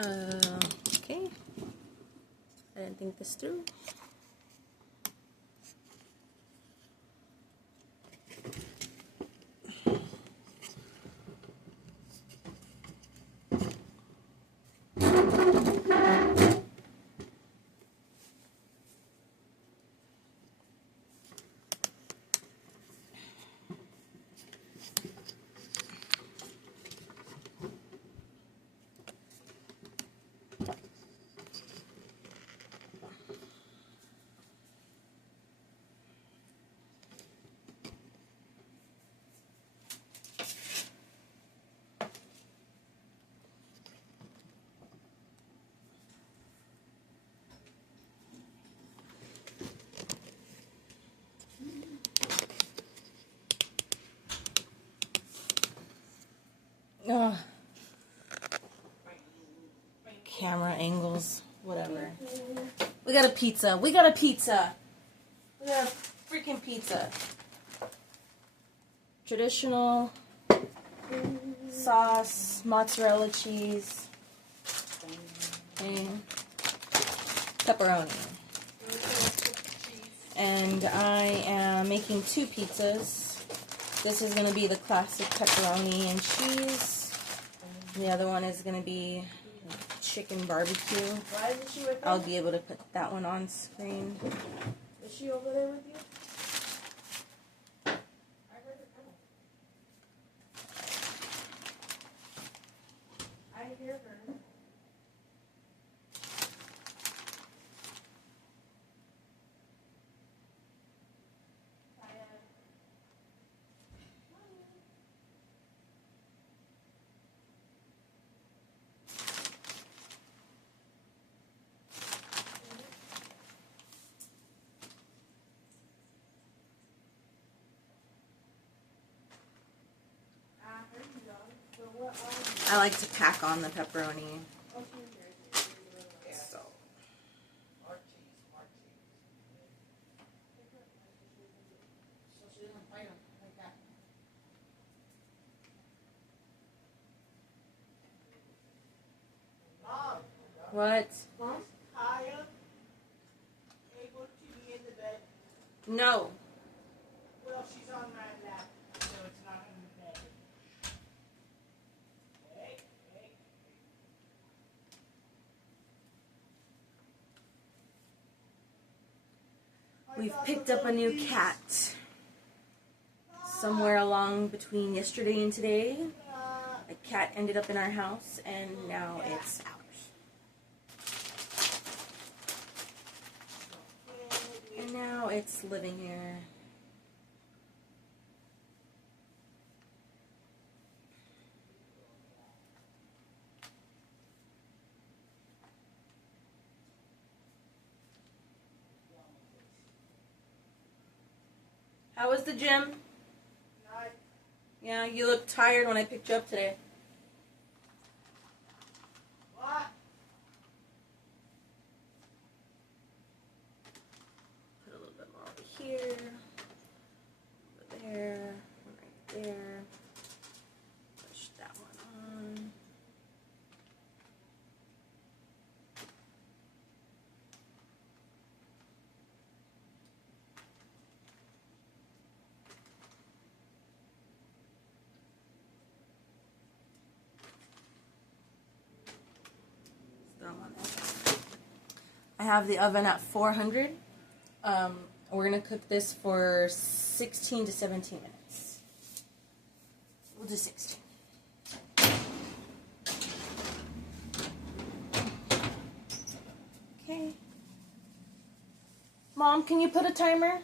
Okay. I didn't think this through. Ugh. Camera angles, whatever. We got a pizza. We got a pizza. We got a freaking pizza. Traditional sauce, mozzarella cheese, and pepperoni. And I am making 2 pizzas. This is going to be the classic pepperoni and cheese. And the other one is going to be chicken barbecue. Why isn't she with I'll be able to put that one on screen. Is she over there with you? I heard her come. I hear her. I like to pack on the pepperoni. So. What? Mom's Kaya able to be in the bed? No. Well, she's on my lap, so it's not in the bed. Hey, hey. We've picked up a new cat. Somewhere along between yesterday and today, a cat ended up in our house, and now it's ours. And now it's living here. How was the gym? Yeah, you looked tired when I picked you up today. What? Put a little bit more over here, over there, one right there. Push that one on. I have the oven at 400. We're going to cook this for 16 to 17 minutes. We'll do 16. Okay. Mom, can you put a timer?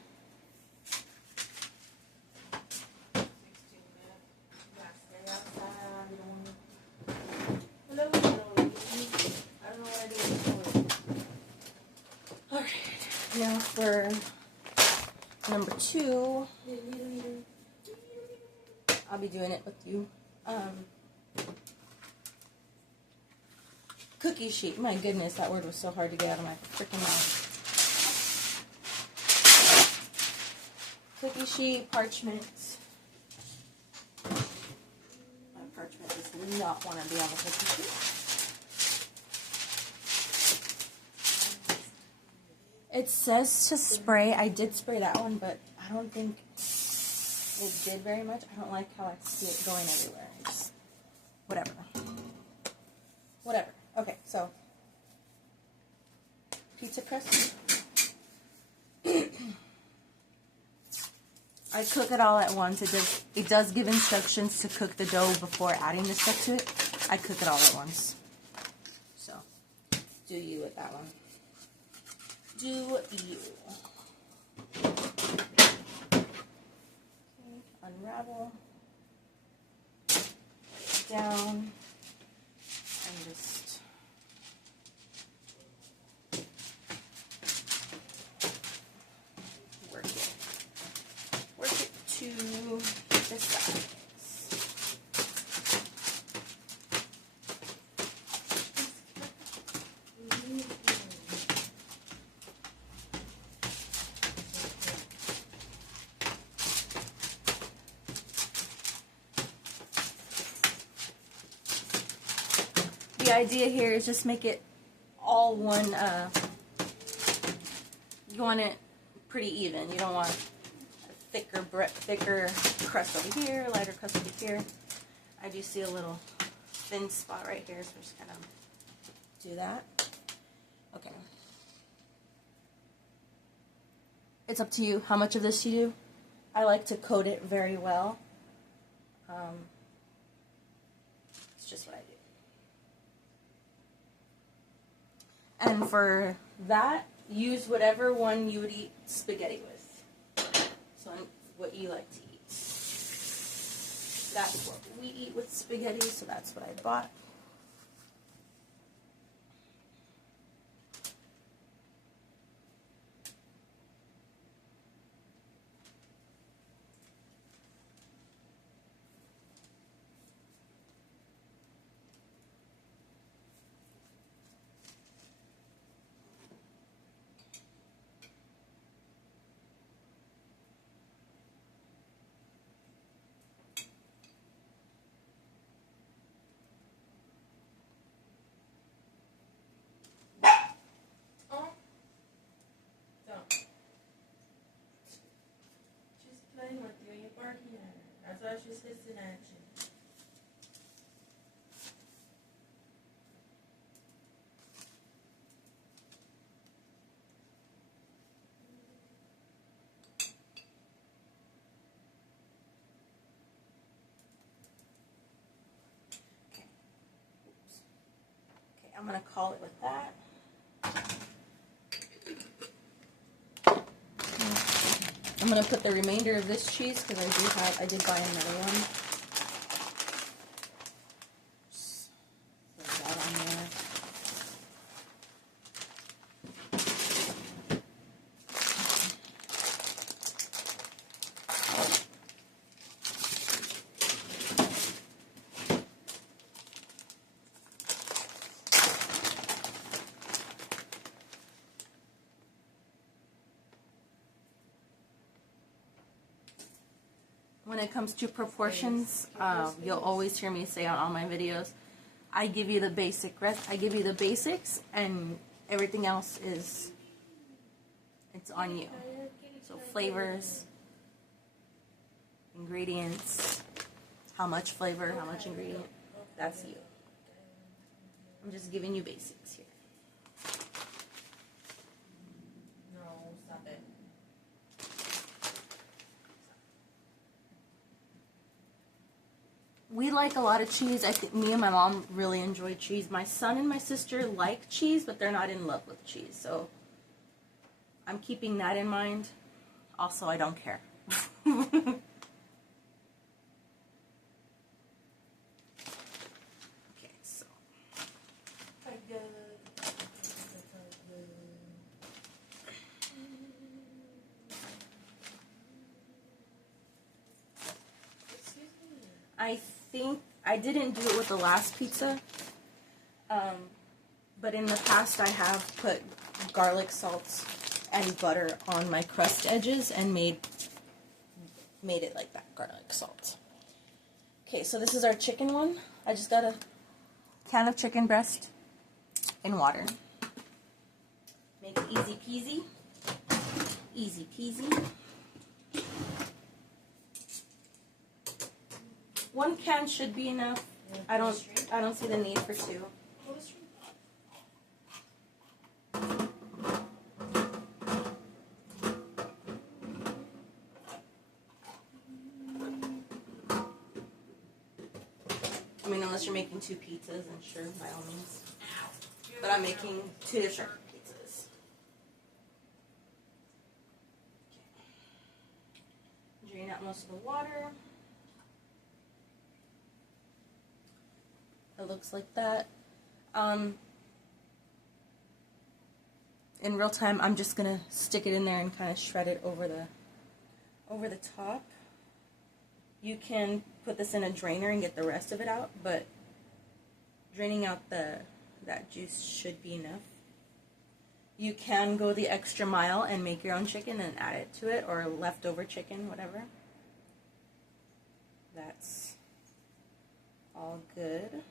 Now for number 2, I'll be doing it with you. Cookie sheet. My goodness, that word was so hard to get out of my freaking mouth. Cookie sheet, parchment. My parchment does not want to be on the cookie sheet. It says to spray. I did spray that one, but I don't think it did very much. I don't like how I see it going everywhere. It's whatever. Whatever. Okay, so pizza crust. I cook it all at once. It does give instructions to cook the dough before adding the stuff to it. I cook it all at once. So, do you with that one. Do you. Okay, unravel. Down. And just work it. Work it to the sides. The idea here is just make it all one, you want it pretty even. You don't want a thicker crust over here, lighter crust over here. I do see a little thin spot right here, so we're just gonna do that. Okay. It's up to you how much of this you do. I like to coat it very well. It's just what I do. And for that, use whatever one you would eat spaghetti with. So what you like to eat. That's what we eat with spaghetti, so that's what I bought. With you, you're barking at her. That's why she's hissing at you. Okay. Oops. Okay, I'm gonna call it with that. I'm gonna put the remainder of this cheese because I did buy another one. Just put that on there. When it comes to proportions, you'll always hear me say on all my videos, I give you the basics, and everything else it's on you. So flavors, ingredients, how much flavor, how much ingredient, that's you. I'm just giving you basics here. No, stop it. We like a lot of cheese. I think me and my mom really enjoy cheese. My son and my sister like cheese, but they're not in love with cheese. So I'm keeping that in mind. Also, I don't care. Okay, so. I think I didn't do it with the last pizza, but in the past I have put garlic salt and butter on my crust edges and made it like that, garlic salt. Okay, so this is our chicken one. I just got a can of chicken breast in water. Make it easy peasy. Easy peasy. One can should be enough. I don't see the need for two. I mean, unless you're making 2 pizzas, then sure, by all means. But I'm making 2 different pizzas. Okay. Drain out most of the water. It looks like that. In real time, I'm just gonna stick it in there and kind of shred it over the top. You can put this in a drainer and get the rest of it out, but draining out that juice should be enough. You can go the extra mile and make your own chicken and add it to it, or leftover chicken, whatever. That's all good.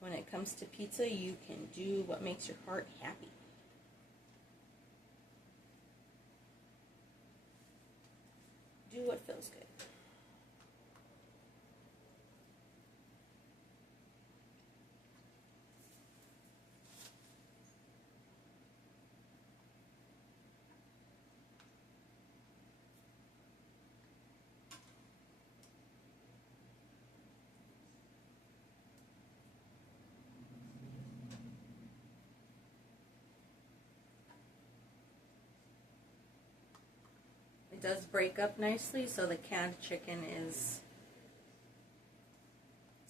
When it comes to pizza, you can do what makes your heart happy. Do what feels good. It does break up nicely, so the canned chicken it's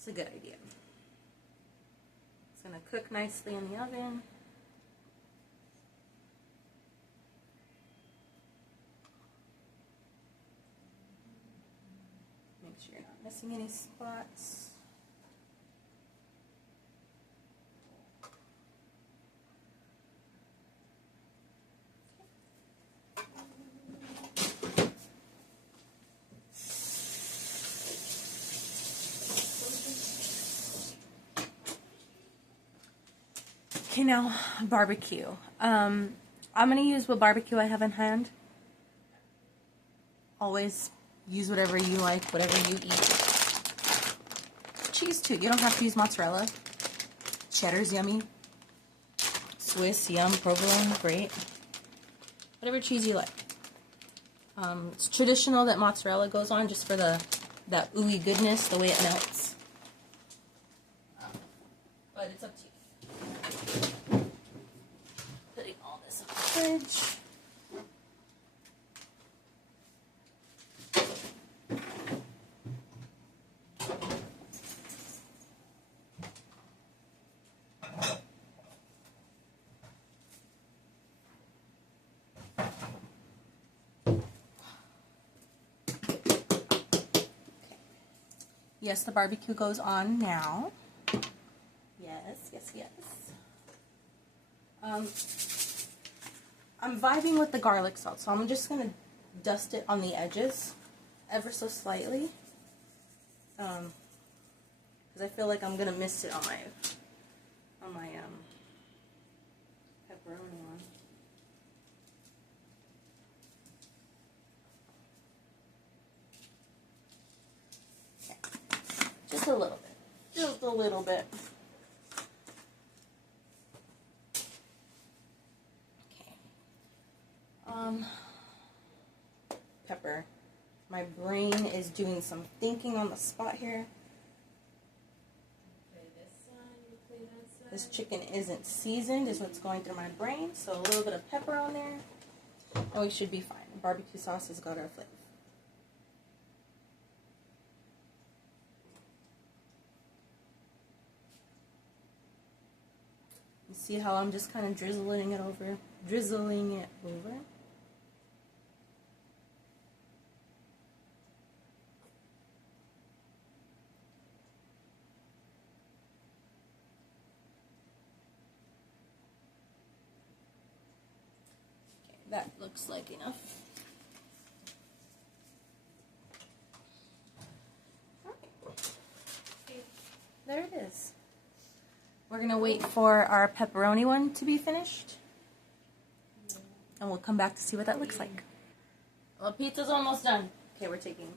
a good idea. It's going to cook nicely in the oven. Make sure you're not missing any spots. Okay, now barbecue. I'm going to use what barbecue I have in hand. Always use whatever you like, whatever you eat. Cheese too. You don't have to use mozzarella. Cheddar's yummy. Swiss, yum. Provolone, great. Whatever cheese you like. It's traditional that mozzarella goes on just for that ooey goodness, the way it melts. But it's up to you. Putting all this in the fridge. Yes, the barbecue goes on now. Yes, yes, yes. I'm vibing with the garlic salt, so I'm just going to dust it on the edges ever so slightly. Because I feel like I'm going to miss it on my pepperoni one. Okay. Just a little bit. Just a little bit. Pepper. My brain is doing some thinking on the spot here. This chicken isn't seasoned is what's going through my brain, so a little bit of pepper on there, and we should be fine. Barbecue sauce has got our flavor. You see how I'm just kind of drizzling it over? Drizzling it over. That looks like enough. Right. There it is. We're going to wait for our pepperoni one to be finished. and we'll come back to see what that looks like. Well, pizza's almost done. Okay, we're taking.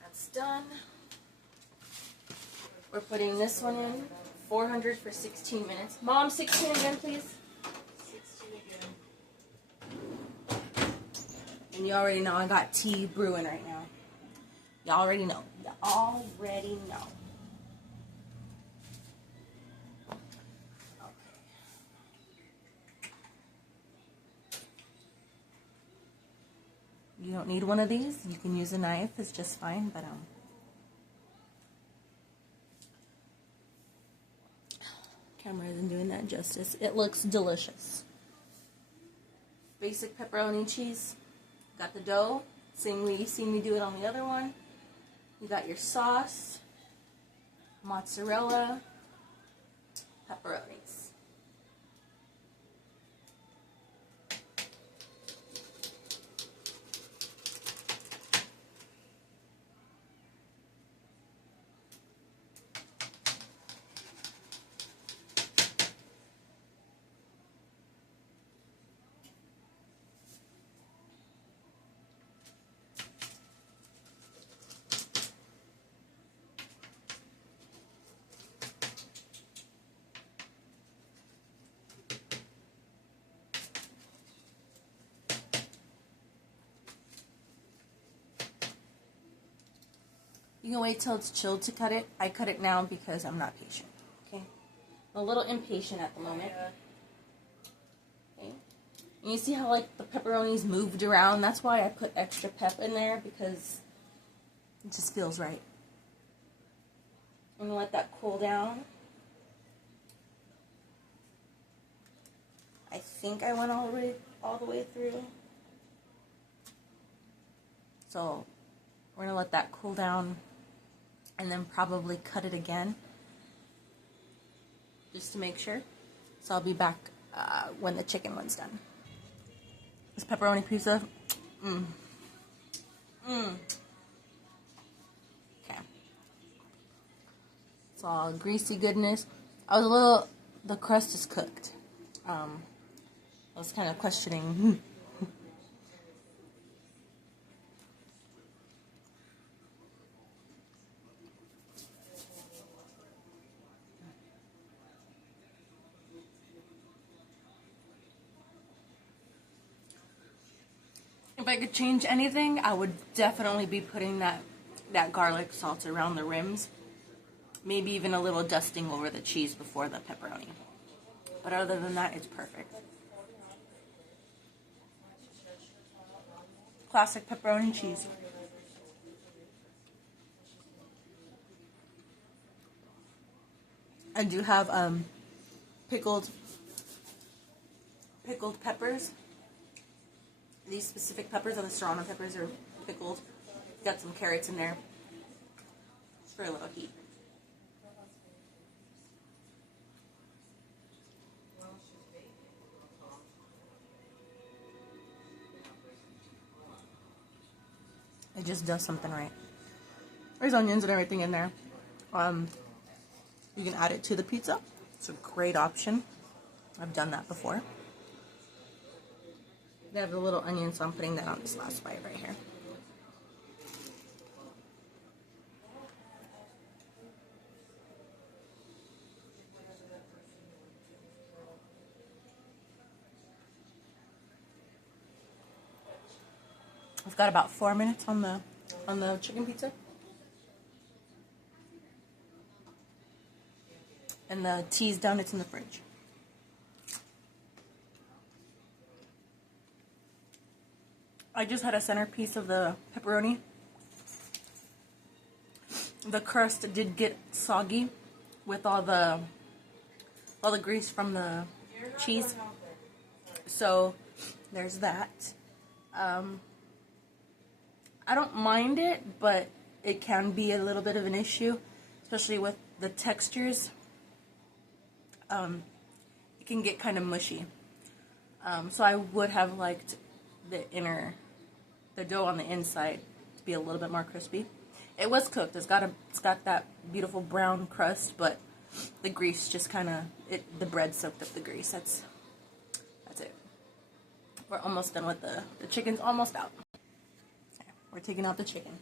That's done. We're putting this one in. 400 for 16 minutes. Mom, 16 again, please. 16 again. And you already know I got tea brewing right now. Y'all already know. You already know. You don't need one of these. You can use a knife. It's just fine, but camera isn't doing that justice. It looks delicious. Basic pepperoni cheese. Got the dough. Same way you seen me do it on the other one. You got your sauce, mozzarella, pepperonis. You can wait till it's chilled to cut it. I cut it now because I'm not patient. Okay? I'm a little impatient at the moment. Okay? And you see how like the pepperonis moved around? That's why I put extra pep in there, because it just feels right. I'm gonna let that cool down. I think I went all the way through. So we're gonna let that cool down and then probably cut it again just to make sure. So I'll be back when the chicken one's done. This pepperoni pizza, Okay. It's all greasy goodness. The crust is cooked. I was kind of questioning. If I could change anything, I would definitely be putting that garlic salt around the rims. Maybe even a little dusting over the cheese before the pepperoni. But other than that, it's perfect. Classic pepperoni cheese. I do have pickled peppers. These specific peppers are the serrano peppers, are pickled. Got some carrots in there. Just for a little heat. It just does something right. There's onions and everything in there. You can add it to the pizza. It's a great option. I've done that before. They have the little onion, so I'm putting that on this last bite right here. I've got about 4 minutes on the chicken pizza. And the tea's done, it's in the fridge. I just had a centerpiece of the pepperoni. The crust did get soggy with all the grease from the cheese. So there's that. I don't mind it, but it can be a little bit of an issue, especially with the textures. It can get kind of mushy. So I would have liked the inner the dough on the inside to be a little bit more crispy. It was cooked. It's got that beautiful brown crust, but the grease just kind of the bread soaked up the grease. That's it. We're almost done with the chicken's almost out. Okay, we're taking out the chicken.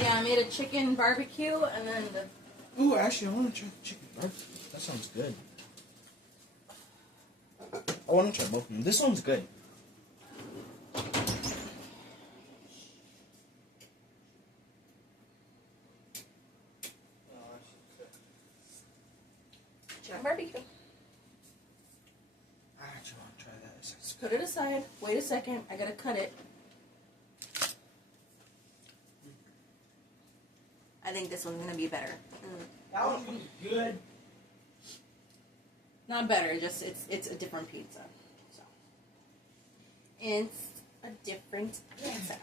Yeah, I made a chicken barbecue and then the. Ooh, actually, I want to try the chicken barbecue. That sounds good. I want to try both of them. This one's good. Chicken barbecue. I actually want to try that. Just put it aside. Wait a second. I gotta cut it. I think this one's gonna be better. That one's gonna be good. Not better. Just it's a different pizza. So it's a different pizza.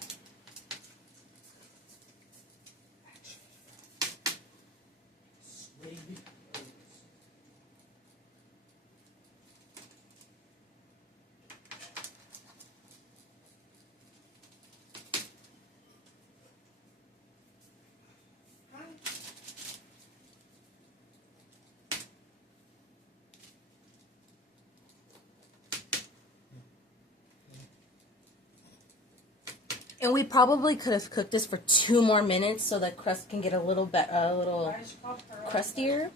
And we probably could have cooked this for 2 more minutes so the crust can get a little crustier,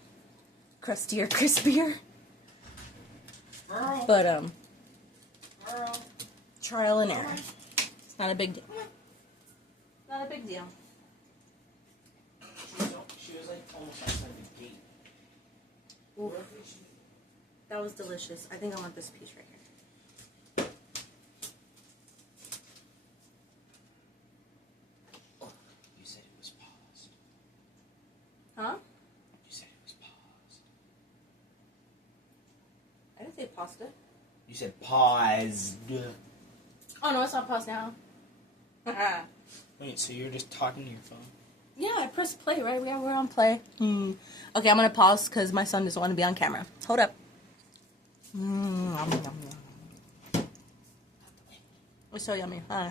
crispier. Girl. But Girl. trial and error. It's not a big deal. Not a big deal. She was like almost outside the gate. Ooh, that was delicious. I think I want this piece right here. You said it was paused. Huh? You said it was paused. I didn't say pasta. You said paused. Oh no, it's not paused now. Wait, so you're just talking to your phone? Yeah, I pressed play, right? We're on play. Okay, I'm gonna pause because my son doesn't want to be on camera. Hold up. It's so yummy, huh?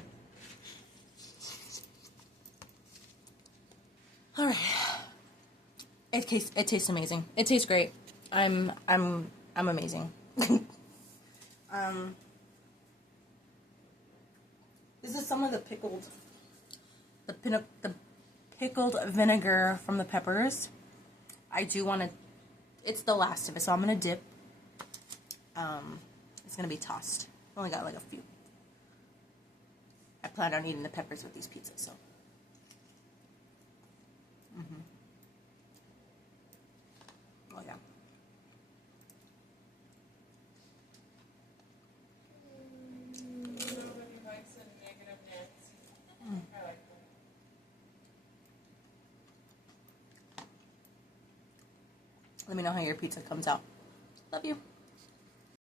All right. It tastes amazing. It tastes great. I'm amazing. This is some of the pickled vinegar from the peppers. I do want to. It's the last of it, so I'm gonna dip. It's gonna be tossed. Only got like a few. I plan on eating the peppers with these pizzas, so. Oh yeah. Let me know how your pizza comes out. Love you.